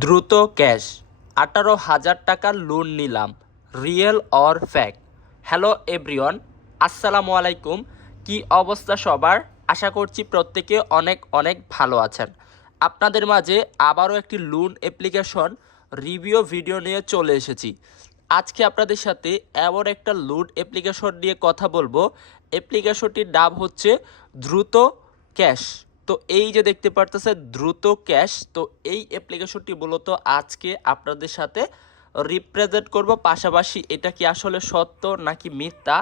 দ্রুত ক্যাশ 18,000 টাকার লোন নিলাম, real or fake. Hello everyone, আসসালামু আলাইকুম। কি অবস্থা সবার? আশা করছি প্রত্যেকে অনেক অনেক ভালো আছেন। আপনাদের মাঝে আবারও একটি লোন অ্যাপ্লিকেশন রিভিউ ভিডিও নিয়ে চলে এসেছি। আজকে আপনাদের সাথে এমন একটা লোন অ্যাপ্লিকেশন নিয়ে কথা বলবো। অ্যাপ্লিকেশনটির নাম হচ্ছে দ্রুত ক্যাশ। তো এই যে দেখতে পারতেছে দ্রুত ক্যাশ, তো এই অ্যাপ্লিকেশনটি মূলত আজকে আপনাদের সাথে রিপ্রেজেন্ট করব। পাশাপাশি এটা কি আসলে সত্য নাকি মিথ্যা,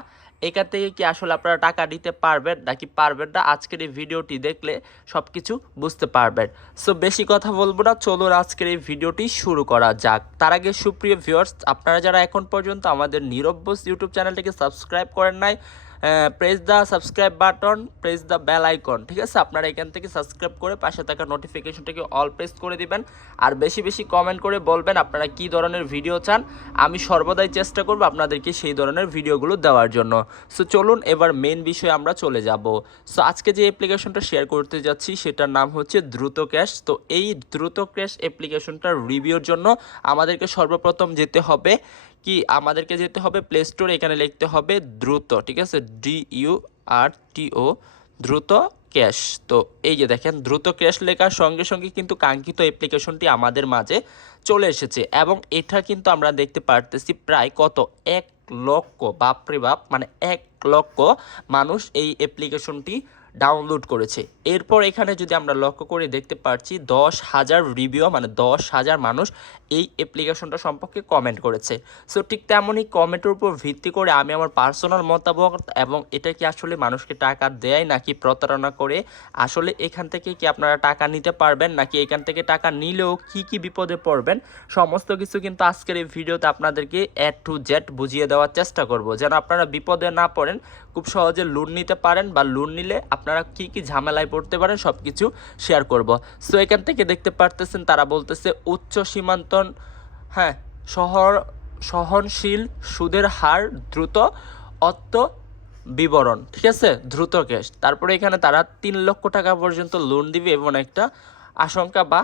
এখান থেকে কি আসলে আপনারা টাকা নিতে পারবেন নাকি পারবেন না, আজকের এই ভিডিওটি দেখলে সব কিছু বুঝতে পারবেন। সো বেশি কথা বলবো না, চলুন আজকের এই ভিডিওটি শুরু করা যাক। তার আগে সুপ্রিয় ভিউয়ার্স, আপনারা যারা এখন পর্যন্ত আমাদের নীরব বস ইউটিউব চ্যানেলটিকে সাবস্ক্রাইব করেন নাই, press the subscribe button, press the bell icon, ঠিক আছে? আপনারা এখান থেকে সাবস্ক্রাইব করে পাশে থাকা নোটিফিকেশনটাকে অল প্রেস করে দিবেন। আর বেশি বেশি কমেন্ট করে বলবেন আপনারা কী ধরনের ভিডিও চান। আমি সর্বদাই চেষ্টা করব আপনাদেরকে সেই ধরনের ভিডিওগুলো দেওয়ার জন্য। সো চলুন এবার মেন বিষয়ে আমরা চলে যাব। সো আজকে যে অ্যাপ্লিকেশনটা শেয়ার করতে যাচ্ছি সেটার নাম হচ্ছে দ্রুত ক্যাশ। তো এই দ্রুত ক্যাশ অ্যাপ্লিকেশনটার রিভিউর জন্য আমাদেরকে সর্বপ্রথম যেতে হবে প্লে স্টোরে। এখানে লিখতে হবে দ্রুত, ঠিক আছে? DURTO, দ্রুত ক্যাশ। তো এই যে দেখেন দ্রুত ক্যাশ লেখার সঙ্গে সঙ্গে কিন্তু কাঙ্ক্ষিত অ্যাপ্লিকেশনটি আমাদের মাঝে চলে এসেছে এবং এটা কিন্তু আমরা দেখতে পারতেছি প্রায় কত 1 লক্ষ, বাপরে বাপ, মানে 1 লক্ষ মানুষ এই অ্যাপ্লিকেশনটি ডাউনলোড করেছে। এরপর এখানে যদি আমরা লক্ষ্য করে দেখতে পাচ্ছি 10,000 রিভিউ, মানে 10,000 মানুষ এই অ্যাপ্লিকেশনটা সম্পর্কে কমেন্ট করেছে। সো ঠিক তেমনই কমেন্টের উপর ভিত্তি করে আমি আমার পার্সোনাল মতামত এবং এটা কি আসলে মানুষকে টাকা দেয় নাকি প্রতারণা করে, আসলে এখান থেকে কি আপনারা টাকা নিতে পারবেন নাকি এখান থেকে টাকা নিলেও কি কি বিপদে পড়বেন, সমস্ত কিছু কিন্তু আজকের এই ভিডিওতে আপনাদেরকে A to Z বুঝিয়ে দেওয়ার চেষ্টা করব, যেন আপনারা বিপদে না পড়েন, খুব সহজে লোন নিতে পারেন বা লোন নিলে আপনারা কি কি ঝামেলায় পড়তে পারেন সব কিছু শেয়ার করব। সো এখান থেকে দেখতে পারতেছেন তারা বলতেছে উচ্চ সীমান্তন, হ্যাঁ, সহনশীল সুদের হার, দ্রুত অর্থ বিবরণ, ঠিক আছে? দ্রুত ক্যাশ। তারপরে এখানে তারা 3 লক্ষ টাকা পর্যন্ত লোন দিবে এমন একটা আশঙ্কা বা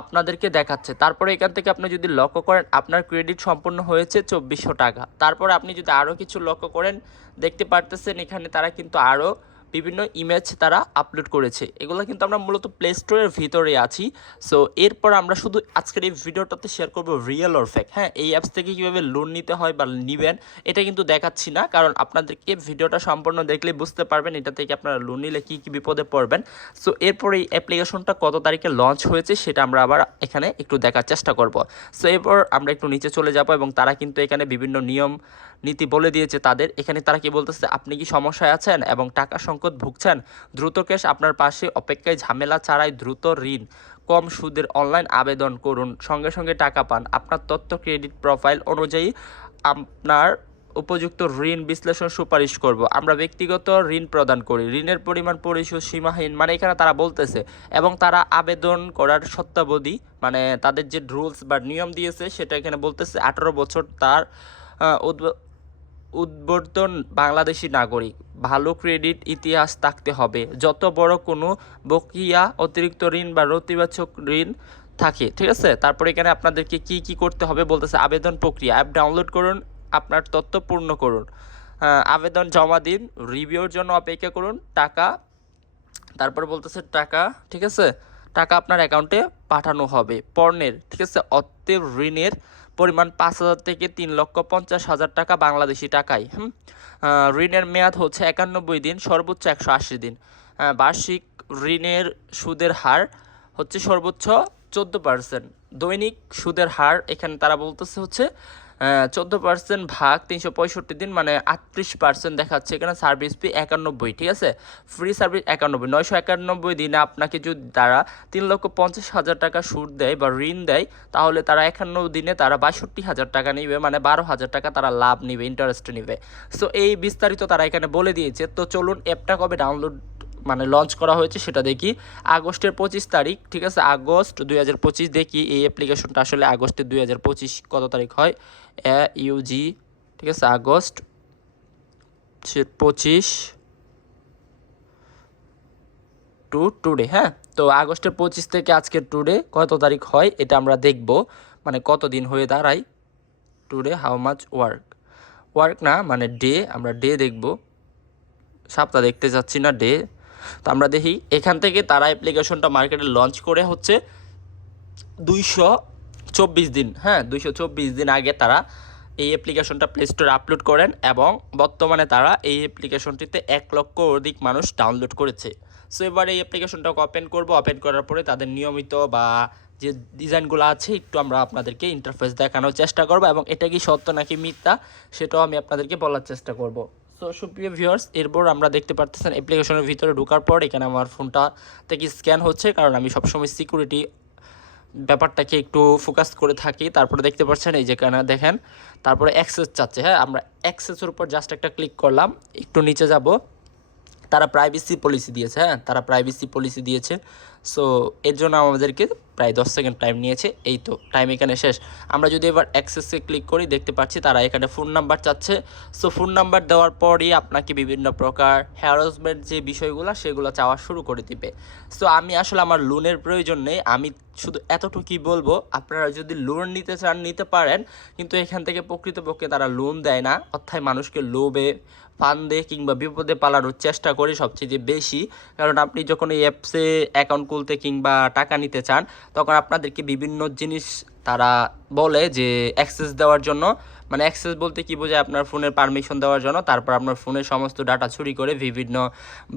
আপনাদেরকে দেখাচ্ছে। তারপরে এখান থেকে আপনি যদি লক্ষ্য করেন আপনার ক্রেডিট সম্পূর্ণ হয়েছে 2400 টাকা। তারপরে আপনি যদি আরও কিছু লক্ষ্য করেন দেখতে পারতেছেন এখানে তারা কিন্তু আরও বিভিন্ন ইমেজ তারা আপলোড করেছে। এগুলো কিন্তু আমরা মূলত প্লে স্টোরের ভিতরে আছি। সো এরপর আমরা শুধু আজকের এই ভিডিওটাতে শেয়ার করব রিয়েল অর ফেক। হ্যাঁ, এই অ্যাপস থেকে কীভাবে লোন নিতে হয় বা নিবেন এটা কিন্তু দেখাচ্ছি না, কারণ আপনাদেরকে ভিডিওটা সম্পূর্ণ দেখলে বুঝতে পারবেন এটা থেকে আপনারা লোন নিলে কী কী বিপদে পড়বেন। সো এরপর এই অ্যাপ্লিকেশনটা কত তারিখে লঞ্চ হয়েছে সেটা আমরা আবার এখানে একটু দেখার চেষ্টা করব। সো এরপর আমরা একটু নিচে চলে যাব এবং তারা কিন্তু এখানে বিভিন্ন নিয়ম নীতি বলে দিয়েছে তাদের। এখানে তারা কি বলতেছে, আপনি কি সমস্যায় আছেন এবং টাকা সংকট ভুগছেন, দ্রুত ক্যাশ আপনার পাশে অপেক্ষায়, ঝামেলা ছাড়াই দ্রুত ঋণ, কম সুদের অনলাইন আবেদন করুন, সঙ্গে সঙ্গে টাকা পান, আপনার তথ্য ক্রেডিট প্রোফাইল অনুযায়ী আপনার উপযুক্ত ঋণ বিশ্লেষণ সুপারিশ করব, আমরা ব্যক্তিগত ঋণ প্রদান করি, ঋণের পরিমাণ পরিশোধ সীমাহীন, মানে এখানে তারা বলতেছে। এবং তারা আবেদন করার শর্তাবলী, মানে তাদের যে রুলস বা নিয়ম দিয়েছে সেটা এখানে বলতেছে 18 বছর তার উদ্বর্তন বাংলাদেশি নাগরিক, ভালো ক্রেডিট ইতিহাস থাকতে হবে, যত বড় কোনো বকেয়া অতিরিক্ত ঋণ বা রতিবাচক ঋণ থাকে, ঠিক আছে? তারপরে এখানে আপনাদেরকে কি কি করতে হবে বলতেছে, আবেদন প্রক্রিয়া, অ্যাপ ডাউনলোড করুন, আপনার তথ্য পূর্ণ করুন, আবেদন জমা দিন, রিভিউর জন্য অপেক্ষা করুন, টাকা, তারপর বলতেছে টাকা, ঠিক আছে, টাকা আপনার অ্যাকাউন্টে পাঠানো হবে, পণ্যের, ঠিক আছে, অর্থের ঋণের পরিমাণ 5,000 থেকে 3,50,000 টাকা বাংলাদেশি টাকায়। ঋণের মেয়াদ হচ্ছে 91 দিন, সর্বোচ্চ 180 দিন। বার্ষিক ঋণের সুদের হার হচ্ছে সর্বোচ্চ 14%। দৈনিক সুদের হার এখানে তারা বলতেছে হচ্ছে 14% ভাগ 365 দিন, মানে 38% দেখাচ্ছে এখানে। সার্ভিস ফি 91, ঠিক আছে, ফ্রি সার্ভিস 91, 991 দিনে আপনাকে যদি তারা 3,50,000 টাকা সুদ দেয় বা ঋণ দেয়, তাহলে তারা 51 দিনে তারা 62,000 টাকা নিবে, মানে 12,000 টাকা তারা লাভ নিবে, ইন্টারেস্ট নিবে। সো এই বিস্তারিত তারা এখানে বলে দিয়েছে। তো চলুন অ্যাপটা কবে ডাউনলোড, মানে লঞ্চ করা হয়েছে সেটা দেখি। আগস্টের 25 তারিখ, ঠিক আছে, আগস্ট 2025 দেখি এই অ্যাপ্লিকেশনটা আসলে আগস্টের 2025 কত তারিখ হয়, ইউজি, ঠিক আছে, আগস্ট 25, টু টুডে। হ্যাঁ, তো আগস্টের 25 থেকে আজকের টুডে কত তারিখ হয় এটা আমরা দেখব, মানে কত দিন হয়ে দাঁড়ায়। টুডে হাউ মাচ ওয়ার্ক না মানে ডে, আমরা ডে দেখব, সপ্তাহ দেখতে যাচ্ছি না, ডে। তো আমরা দেখি এখান থেকে তারা অ্যাপ্লিকেশনটা মার্কেটে লঞ্চ করে হচ্ছে 224 দিন, হ্যাঁ 224 দিন আগে তারা এই অ্যাপ্লিকেশনটা প্লে স্টোরে আপলোড করেন এবং বর্তমানে তারা এই অ্যাপ্লিকেশনটিতে 1 লক্ষ অধিক মানুষ ডাউনলোড করেছে। সো এবার এই অ্যাপ্লিকেশনটাকে ওপেন করব, ওপেন করার পরে তাদের নিয়মিত বা যে ডিজাইনগুলো আছে একটু আমরা আপনাদেরকে ইন্টারফেস দেখানোর চেষ্টা করব এবং এটা কি সত্য নাকি মিথ্যা সেটাও আমি আপনাদেরকে বলার চেষ্টা করব। সো সুপ্রিয় ভিউয়ার্স, এরপর আমরা দেখতে পারতেছেন অ্যাপ্লিকেশনের ভিতরে ঢোকার পর এখানে আমার ফোনটা থেকে স্ক্যান হচ্ছে, কারণ আমি সবসময় সিকিউরিটি ব্যাপারটাকে একটু ফোকাস করে থাকি। তারপরে দেখতে পাচ্ছেন এই যেখানে দেখেন, তারপরে অ্যাক্সেস চাচ্ছে। হ্যাঁ, আমরা অ্যাক্সেসের উপর জাস্ট একটা ক্লিক করলাম, একটু নিচে যাব, তারা প্রাইভেসি পলিসি দিয়েছে। হ্যাঁ, তারা প্রাইভেসি পলিসি দিয়েছে। সো এর জন্য আমাদেরকে প্রায় 10 সেকেন্ড টাইম নিয়েছে। এই তো টাইম এখানে শেষ। আমরা যদি এবার অ্যাক্সেসে ক্লিক করি দেখতে পাচ্ছি তারা এখানে ফোন নাম্বার চাচ্ছে। সো ফোন নাম্বার দেওয়ার পরই আপনাকে বিভিন্ন প্রকার হ্যারাসমেন্ট যে বিষয়গুলো সেগুলো চাওয়া শুরু করে দিবে। সো আমি আসলে আমার লোনের প্রয়োজন নেই, আমি শুধু এতটুকুই বলবো, আপনারা যদি লোন নিতে চান নিতে পারেন, কিন্তু এখান থেকে প্রকৃতপক্ষে তারা লোন দেয় না, অর্থাৎ মানুষকে লোভে ফান্দে কিংবা বিপদে পালানোর চেষ্টা করে সবচেয়ে বেশি। কারণ আপনি যখন এই অ্যাপসে অ্যাকাউন্ট খুলতে কিংবা টাকা নিতে চান তখন আপনাদেরকে বিভিন্ন জিনিস তারা বলে যে অ্যাক্সেস দেওয়ার জন্য, মানে অ্যাক্সেস বলতে কি বোঝায়, আপনার ফোনের পারমিশন দেওয়ার জন্য। তারপর আপনার ফোনের সমস্ত ডাটা চুরি করে বিভিন্ন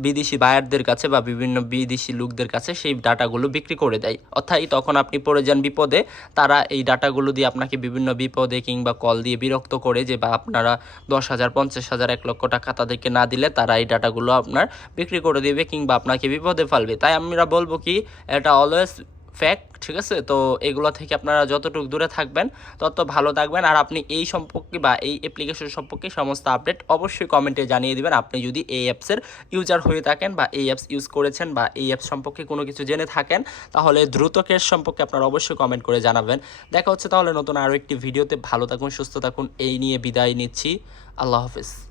বিদেশি বায়ারদের কাছে বা বিভিন্ন বিদেশি লোকদের কাছে সেই ডাটাগুলো বিক্রি করে দেয়। অর্থাৎ তখন আপনি পড়ে যান বিপদে, তারা এই ডাটাগুলো দিয়ে আপনাকে বিভিন্ন বিপদে কিংবা কল দিয়ে বিরক্ত করে যে বা আপনারা 10,000 50,000 1 লক্ষ টাকা তাদেরকে না দিলে তারা এই ডাটাগুলো আপনার বিক্রি করে দেবে কিংবা আপনাকে বিপদে ফেলবে। তাই আমরা বলবো কি এটা অলওয়েজ ফ্যাক্ট, ঠিক আছে? তো এগুলো থেকে আপনারা যতটুকু দূরে থাকবেন তত ভালো থাকবেন। আর আপনি এই সম্পর্কে বা এই অ্যাপ্লিকেশন সম্পর্কে সমস্ত আপডেট অবশ্যই কমেন্টে জানিয়ে দিবেন, আপনি যদি এই অ্যাপসের ইউজার হয়ে থাকেন বা এই অ্যাপস ইউজ করেছেন বা এই অ্যাপস সম্পর্কে কোনো কিছু জেনে থাকেন, তাহলে দ্রুত কেস সম্পর্কে আপনারা অবশ্যই কমেন্ট করে জানাবেন। দেখা হচ্ছে তাহলে নতুন আরও একটি ভিডিওতে। ভালো থাকুন, সুস্থ থাকুন, এই নিয়ে বিদায় নিচ্ছি। আল্লাহ হাফেজ।